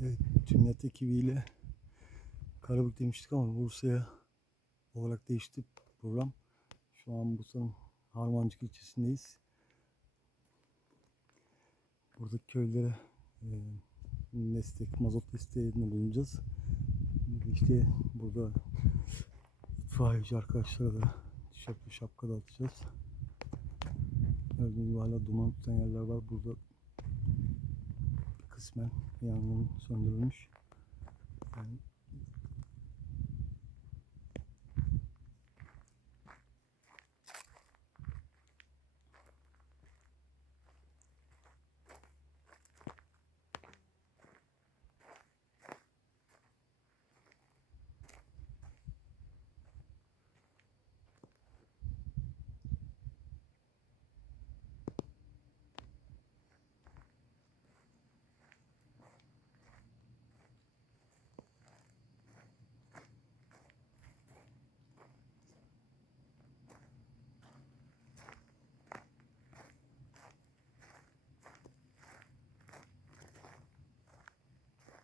Evet, Tümlet ekibiyle Karabük demiştik ama Bursa'ya olarak değişti program. Şu an Bursa'nın Harmancık ilçesindeyiz. Buradaki köylere e, destek, mazot desteğinde bulunacağız. İşte burada itfaiyeci arkadaşlara da tişört şapka dağıtacağız. Gördüğünüz gibi hala duman tutan yerler var. Burada kısmen yangın söndürülmüş. Yani